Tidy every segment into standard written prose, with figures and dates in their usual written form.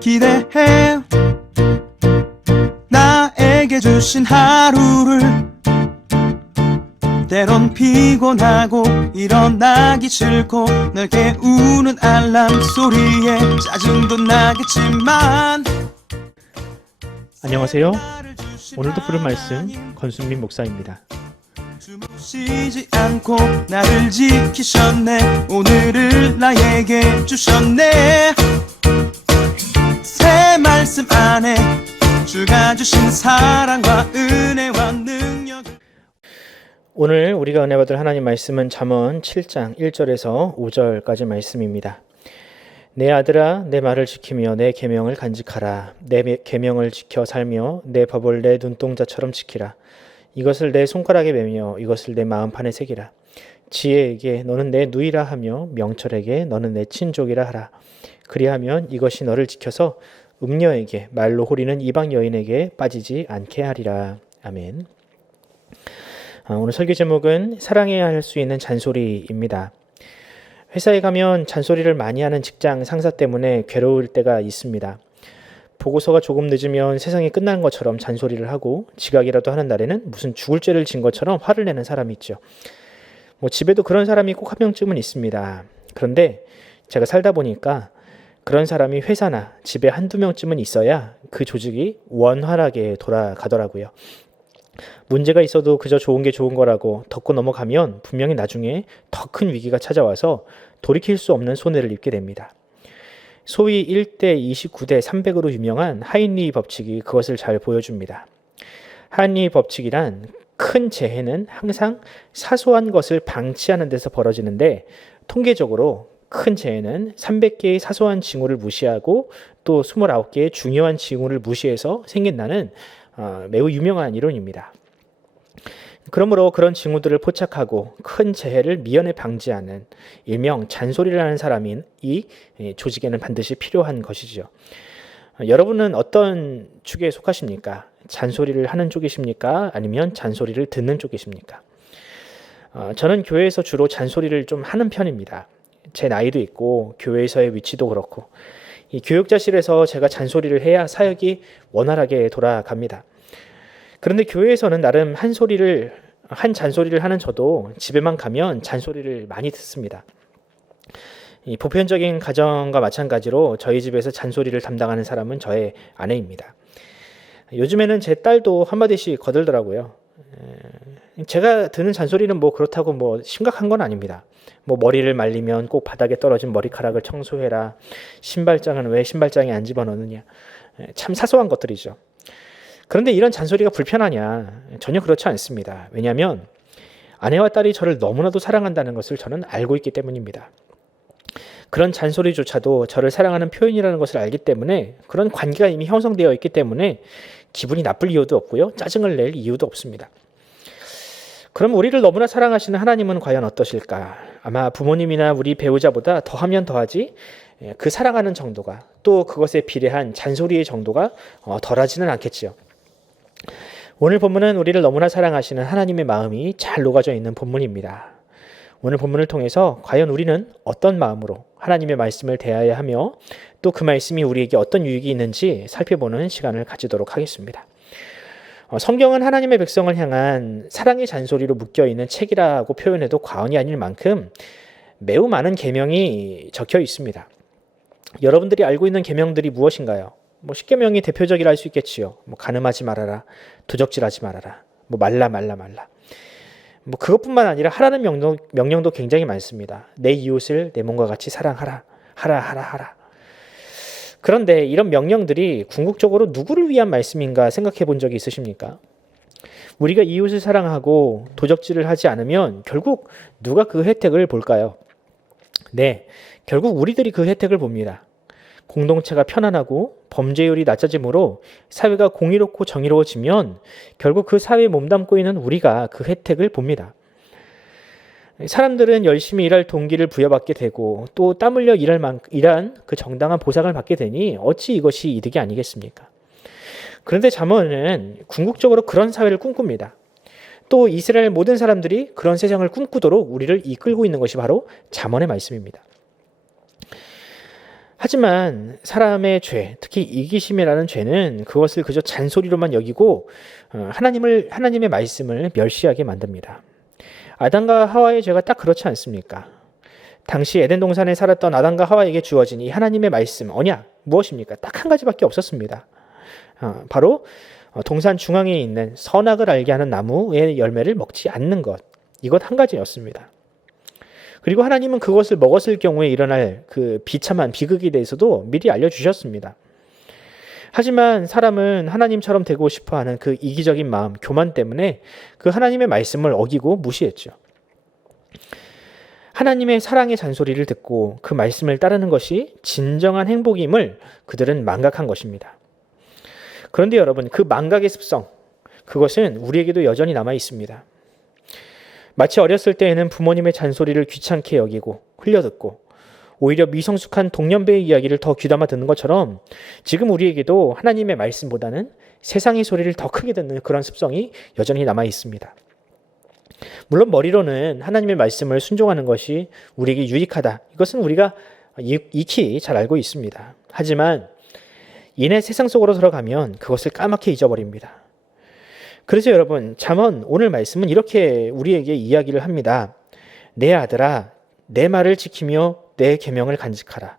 기대해 나에게 주신 하루를 때론 피곤하고 일어나기 싫고 널 깨우는 알람 소리에 짜증도 나겠지만 안녕하세요. 오늘도 부른 말씀 권순민 목사입니다. 쉬지 않고 나를 지키셨네. 오늘을 나에게 주셨네. 새 말씀 안에 주가 주신 사랑과 은혜와 능력. 오늘 우리가 은혜 받을 하나님 말씀은 잠언 7장 1절에서 5절까지 말씀입니다. 내 아들아 내 말을 지키며 내 계명을 간직하라. 내 계명을 지켜 살며 내 법을 내 눈동자처럼 지키라. 이것을 내 손가락에 매며 이것을 내 마음판에 새기라. 지혜에게 너는 내 누이라 하며 명철에게 너는 내 친족이라 하라. 그리하면 이것이 너를 지켜서 음녀에게 말로 호리는 이방 여인에게 빠지지 않게 하리라. 아멘. 오늘 설교 제목은 사랑해야 할 수 있는 잔소리입니다. 회사에 가면 잔소리를 많이 하는 직장 상사 때문에 괴로울 때가 있습니다. 보고서가 조금 늦으면 세상이 끝난 것처럼 잔소리를 하고 지각이라도 하는 날에는 무슨 죽을 죄를 진 것처럼 화를 내는 사람이 있죠. 집에도 그런 사람이 꼭 한 명쯤은 있습니다. 그런데 제가 살다 보니까 그런 사람이 회사나 집에 한두 명쯤은 있어야 그 조직이 원활하게 돌아가더라고요. 문제가 있어도 그저 좋은 게 좋은 거라고 덮고 넘어가면 분명히 나중에 더 큰 위기가 찾아와서 돌이킬 수 없는 손해를 입게 됩니다. 소위 1대 29대 300으로 유명한 하인리 법칙이 그것을 잘 보여줍니다. 하인리 법칙이란 큰 재해는 항상 사소한 것을 방치하는 데서 벌어지는데 통계적으로 큰 재해는 300개의 사소한 징후를 무시하고 또 29개의 중요한 징후를 무시해서 생긴다는 매우 유명한 이론입니다. 그러므로 그런 징후들을 포착하고 큰 재해를 미연에 방지하는 일명 잔소리를 하는 사람인 이 조직에는 반드시 필요한 것이죠. 여러분은 어떤 축에 속하십니까? 잔소리를 하는 쪽이십니까? 아니면 잔소리를 듣는 쪽이십니까? 저는 교회에서 주로 잔소리를 좀 하는 편입니다. 제 나이도 있고 교회에서의 위치도 그렇고 이 교육자실에서 제가 잔소리를 해야 사역이 원활하게 돌아갑니다. 그런데 교회에서는 나름 한 잔소리를 하는 저도 집에만 가면 잔소리를 많이 듣습니다. 이 보편적인 가정과 마찬가지로 저희 집에서 잔소리를 담당하는 사람은 저의 아내입니다. 요즘에는 제 딸도 한마디씩 거들더라고요. 제가 듣는 잔소리는 그렇다고 심각한 건 아닙니다. 머리를 말리면 꼭 바닥에 떨어진 머리카락을 청소해라. 신발장은 왜 신발장에 안 집어넣느냐. 참 사소한 것들이죠. 그런데 이런 잔소리가 불편하냐? 전혀 그렇지 않습니다. 왜냐하면 아내와 딸이 저를 너무나도 사랑한다는 것을 저는 알고 있기 때문입니다. 그런 잔소리조차도 저를 사랑하는 표현이라는 것을 알기 때문에 그런 관계가 이미 형성되어 있기 때문에 기분이 나쁠 이유도 없고요. 짜증을 낼 이유도 없습니다. 그럼 우리를 너무나 사랑하시는 하나님은 과연 어떠실까? 아마 부모님이나 우리 배우자보다 더하면 더하지 그 사랑하는 정도가 또 그것에 비례한 잔소리의 정도가 덜하지는 않겠지요. 오늘 본문은 우리를 너무나 사랑하시는 하나님의 마음이 잘 녹아져 있는 본문입니다. 오늘 본문을 통해서 과연 우리는 어떤 마음으로 하나님의 말씀을 대해야 하며 또 그 말씀이 우리에게 어떤 유익이 있는지 살펴보는 시간을 가지도록 하겠습니다. 성경은 하나님의 백성을 향한 사랑의 잔소리로 묶여있는 책이라고 표현해도 과언이 아닐 만큼 매우 많은 계명이 적혀 있습니다. 여러분들이 알고 있는 계명들이 무엇인가요? 10계명이 대표적이라 할 수 있겠지요. 간음하지 말아라, 도적질하지 말아라, 말라. 그것뿐만 아니라 하라는 명령도 굉장히 많습니다. 내 이웃을 내 몸과 같이 사랑하라, 하라. 그런데 이런 명령들이 궁극적으로 누구를 위한 말씀인가 생각해 본 적이 있으십니까? 우리가 이웃을 사랑하고 도적질을 하지 않으면 결국 누가 그 혜택을 볼까요? 네, 결국 우리들이 그 혜택을 봅니다. 공동체가 편안하고 범죄율이 낮아지므로 사회가 공의롭고 정의로워지면 결국 그 사회에 몸담고 있는 우리가 그 혜택을 봅니다. 사람들은 열심히 일할 동기를 부여받게 되고 또 땀 흘려 일한 그 정당한 보상을 받게 되니 어찌 이것이 이득이 아니겠습니까? 그런데 잠언은 궁극적으로 그런 사회를 꿈꿉니다. 또 이스라엘 모든 사람들이 그런 세상을 꿈꾸도록 우리를 이끌고 있는 것이 바로 잠언의 말씀입니다. 하지만 사람의 죄, 특히 이기심이라는 죄는 그것을 그저 잔소리로만 여기고 하나님의 말씀을 멸시하게 만듭니다. 아담과 하와의 죄가 딱 그렇지 않습니까? 당시 에덴 동산에 살았던 아담과 하와에게 주어진 이 하나님의 말씀, 언약 무엇입니까? 딱 한 가지밖에 없었습니다. 바로 동산 중앙에 있는 선악을 알게 하는 나무의 열매를 먹지 않는 것. 이것 한 가지였습니다. 그리고 하나님은 그것을 먹었을 경우에 일어날 그 비참한 비극에 대해서도 미리 알려주셨습니다. 하지만 사람은 하나님처럼 되고 싶어하는 그 이기적인 마음, 교만 때문에 그 하나님의 말씀을 어기고 무시했죠. 하나님의 사랑의 잔소리를 듣고 그 말씀을 따르는 것이 진정한 행복임을 그들은 망각한 것입니다. 그런데 여러분, 그 망각의 습성, 그것은 우리에게도 여전히 남아 있습니다. 마치 어렸을 때에는 부모님의 잔소리를 귀찮게 여기고 흘려듣고 오히려 미성숙한 동년배의 이야기를 더 귀담아 듣는 것처럼 지금 우리에게도 하나님의 말씀보다는 세상의 소리를 더 크게 듣는 그런 습성이 여전히 남아 있습니다. 물론 머리로는 하나님의 말씀을 순종하는 것이 우리에게 유익하다. 이것은 우리가 익히 잘 알고 있습니다. 하지만 이내 세상 속으로 들어가면 그것을 까맣게 잊어버립니다. 그래서 여러분, 잠언 오늘 말씀은 이렇게 우리에게 이야기를 합니다. 내 아들아, 내 말을 지키며 내 계명을 간직하라.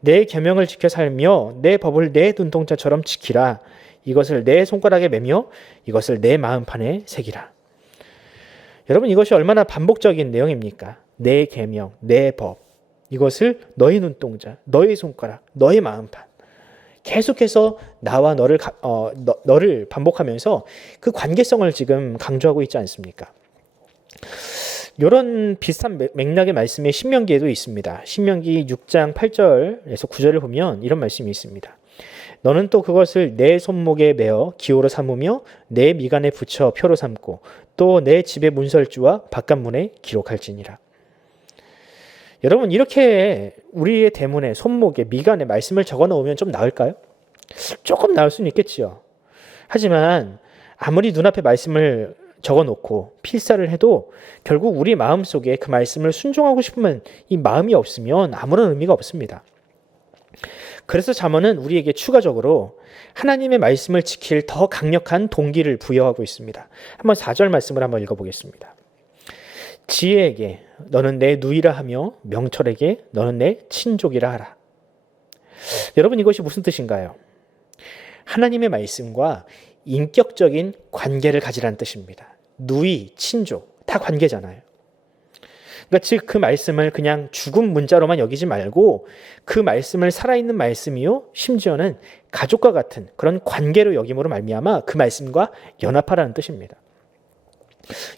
내 계명을 지켜 살며 내 법을 내 눈동자처럼 지키라. 이것을 내 손가락에 매며 이것을 내 마음판에 새기라. 여러분, 이것이 얼마나 반복적인 내용입니까? 내 계명, 내 법, 이것을 너의 눈동자, 너의 손가락, 너의 마음판. 계속해서 나와 너를 반복하면서 그 관계성을 지금 강조하고 있지 않습니까? 이런 비슷한 맥락의 말씀이 신명기에도 있습니다. 신명기 6장 8절에서 9절을 보면 이런 말씀이 있습니다. 너는 또 그것을 내 손목에 매어 기호로 삼으며 내 미간에 붙여 표로 삼고 또 내 집의 문설주와 바깥문에 기록할지니라. 여러분, 이렇게 우리의 대문에 손목에 미간에 말씀을 적어 놓으면 좀 나을까요? 조금 나을 수는 있겠지요. 하지만 아무리 눈앞에 말씀을 적어 놓고 필사를 해도 결국 우리 마음속에 그 말씀을 순종하고 싶으면 이 마음이 없으면 아무런 의미가 없습니다. 그래서 잠언은 우리에게 추가적으로 하나님의 말씀을 지킬 더 강력한 동기를 부여하고 있습니다. 한번 4절 말씀을 한번 읽어보겠습니다. 지혜에게 너는 내 누이라 하며 명철에게 너는 내 친족이라 하라. 여러분, 이것이 무슨 뜻인가요? 하나님의 말씀과 인격적인 관계를 가지라는 뜻입니다. 누이, 친족, 다 관계잖아요. 그러니까 즉 그 말씀을 그냥 죽은 문자로만 여기지 말고 그 말씀을 살아있는 말씀이요, 심지어는 가족과 같은 그런 관계로 여김으로 말미암아 그 말씀과 연합하라는 뜻입니다.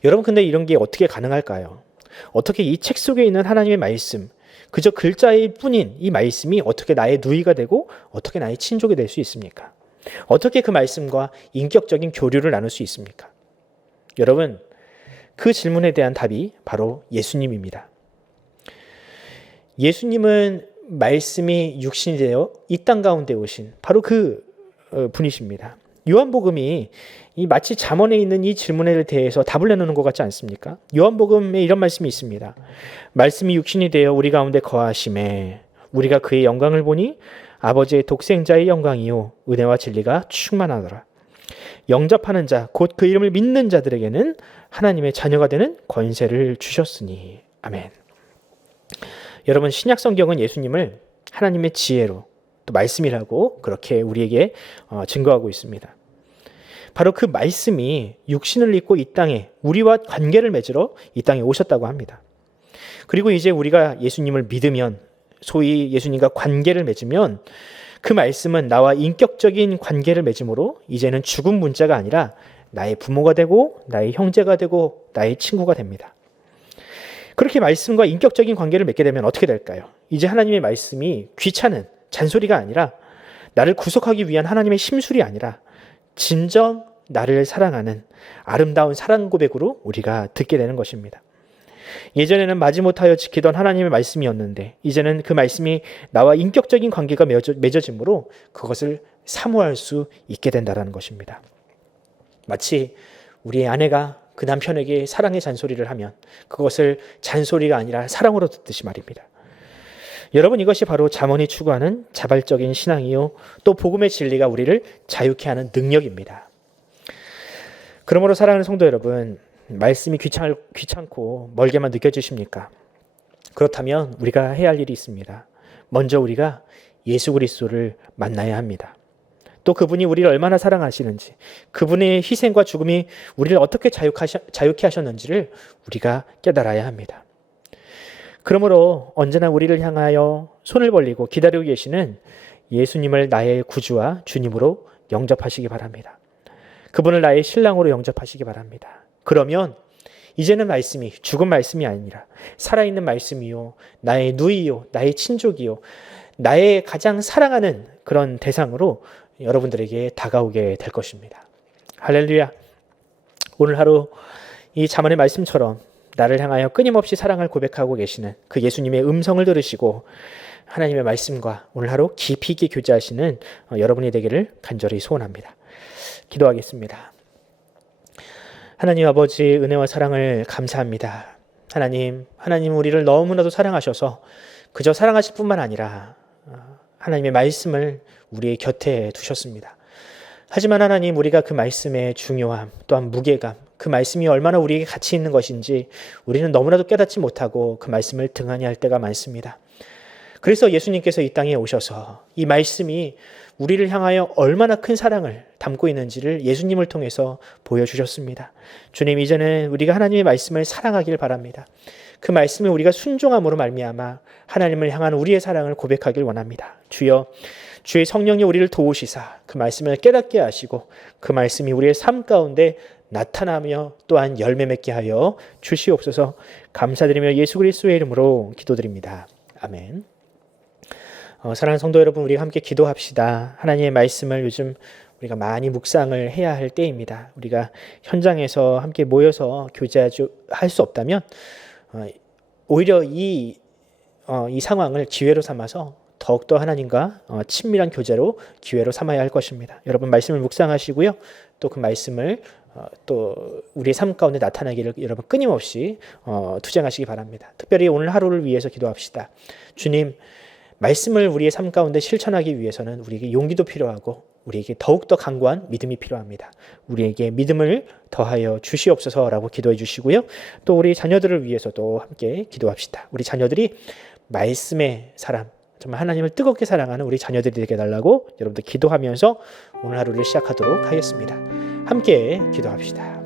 여러분, 근데 이런 게 어떻게 가능할까요? 어떻게 이 책 속에 있는 하나님의 말씀, 그저 글자일 뿐인 이 말씀이 어떻게 나의 누이가 되고 어떻게 나의 친족이 될 수 있습니까? 어떻게 그 말씀과 인격적인 교류를 나눌 수 있습니까? 여러분, 그 질문에 대한 답이 바로 예수님입니다. 예수님은 말씀이 육신이 되어 이 땅 가운데 오신 바로 그 분이십니다. 요한복음이 이 마치 잠언에 있는 이 질문에 대해서 답을 내놓는 것 같지 않습니까? 요한복음에 이런 말씀이 있습니다. 말씀이 육신이 되어 우리 가운데 거하심에 우리가 그의 영광을 보니 아버지의 독생자의 영광이요 은혜와 진리가 충만하더라. 영접하는 자, 곧 그 이름을 믿는 자들에게는 하나님의 자녀가 되는 권세를 주셨으니. 아멘. 여러분, 신약 성경은 예수님을 하나님의 지혜로 또 말씀이라고 그렇게 우리에게 증거하고 있습니다. 바로 그 말씀이 육신을 입고 이 땅에 우리와 관계를 맺으러 이 땅에 오셨다고 합니다. 그리고 이제 우리가 예수님을 믿으면, 소위 예수님과 관계를 맺으면 그 말씀은 나와 인격적인 관계를 맺음으로 이제는 죽은 문자가 아니라 나의 부모가 되고 나의 형제가 되고 나의 친구가 됩니다. 그렇게 말씀과 인격적인 관계를 맺게 되면 어떻게 될까요? 이제 하나님의 말씀이 귀찮은 잔소리가 아니라 나를 구속하기 위한 하나님의 심술이 아니라 진정 나를 사랑하는 아름다운 사랑 고백으로 우리가 듣게 되는 것입니다. 예전에는 마지못하여 지키던 하나님의 말씀이었는데 이제는 그 말씀이 나와 인격적인 관계가 맺어짐으로 그것을 사모할 수 있게 된다는 것입니다. 마치 우리의 아내가 그 남편에게 사랑의 잔소리를 하면 그것을 잔소리가 아니라 사랑으로 듣듯이 말입니다. 여러분, 이것이 바로 잠언이 추구하는 자발적인 신앙이요, 또 복음의 진리가 우리를 자유케 하는 능력입니다. 그러므로 사랑하는 성도 여러분, 말씀이 귀찮고 멀게만 느껴지십니까? 그렇다면 우리가 해야 할 일이 있습니다. 먼저 우리가 예수 그리스도를 만나야 합니다. 또 그분이 우리를 얼마나 사랑하시는지, 그분의 희생과 죽음이 우리를 어떻게 자유케 하셨는지를 우리가 깨달아야 합니다. 그러므로 언제나 우리를 향하여 손을 벌리고 기다리고 계시는 예수님을 나의 구주와 주님으로 영접하시기 바랍니다. 그분을 나의 신랑으로 영접하시기 바랍니다. 그러면 이제는 말씀이 죽은 말씀이 아니라 살아있는 말씀이요, 나의 누이요, 나의 친족이요, 나의 가장 사랑하는 그런 대상으로 여러분들에게 다가오게 될 것입니다. 할렐루야. 오늘 하루 이 잠언의 말씀처럼 나를 향하여 끊임없이 사랑을 고백하고 계시는 그 예수님의 음성을 들으시고 하나님의 말씀과 오늘 하루 깊이 있게 교제하시는 여러분이 되기를 간절히 소원합니다. 기도하겠습니다. 하나님 아버지, 은혜와 사랑을 감사합니다. 하나님 우리를 너무나도 사랑하셔서 그저 사랑하실 뿐만 아니라 하나님의 말씀을 우리의 곁에 두셨습니다. 하지만 하나님, 우리가 그 말씀의 중요함, 또한 무게감, 그 말씀이 얼마나 우리에게 가치 있는 것인지 우리는 너무나도 깨닫지 못하고 그 말씀을 등한히 할 때가 많습니다. 그래서 예수님께서 이 땅에 오셔서 이 말씀이 우리를 향하여 얼마나 큰 사랑을 담고 있는지를 예수님을 통해서 보여주셨습니다. 주님, 이제는 우리가 하나님의 말씀을 사랑하길 바랍니다. 그 말씀을 우리가 순종함으로 말미암아 하나님을 향한 우리의 사랑을 고백하길 원합니다. 주여, 주의 성령이 우리를 도우시사 그 말씀을 깨닫게 하시고 그 말씀이 우리의 삶 가운데 나타나며 또한 열매 맺게 하여 주시옵소서. 감사드리며 예수 그리스도의 이름으로 기도드립니다. 아멘. 사랑하는 성도 여러분, 우리가 함께 기도합시다. 하나님의 말씀을 요즘 우리가 많이 묵상을 해야 할 때입니다. 우리가 현장에서 함께 모여서 교제할 수 없다면 오히려 이 상황을 기회로 삼아서 더욱더 하나님과 친밀한 교제로 기회로 삼아야 할 것입니다. 여러분, 말씀을 묵상하시고요. 또 그 말씀을 또 우리의 삶 가운데 나타나기를 여러분 끊임없이 투쟁하시기 바랍니다. 특별히 오늘 하루를 위해서 기도합시다. 주님, 말씀을 우리의 삶 가운데 실천하기 위해서는 우리에게 용기도 필요하고 우리에게 더욱더 강고한 믿음이 필요합니다. 우리에게 믿음을 더하여 주시옵소서라고 기도해 주시고요. 또 우리 자녀들을 위해서도 함께 기도합시다. 우리 자녀들이 말씀의 사람, 정말 하나님을 뜨겁게 사랑하는 우리 자녀들이 되게 해달라고 여러분들 기도하면서 오늘 하루를 시작하도록 하겠습니다. 함께 기도합시다.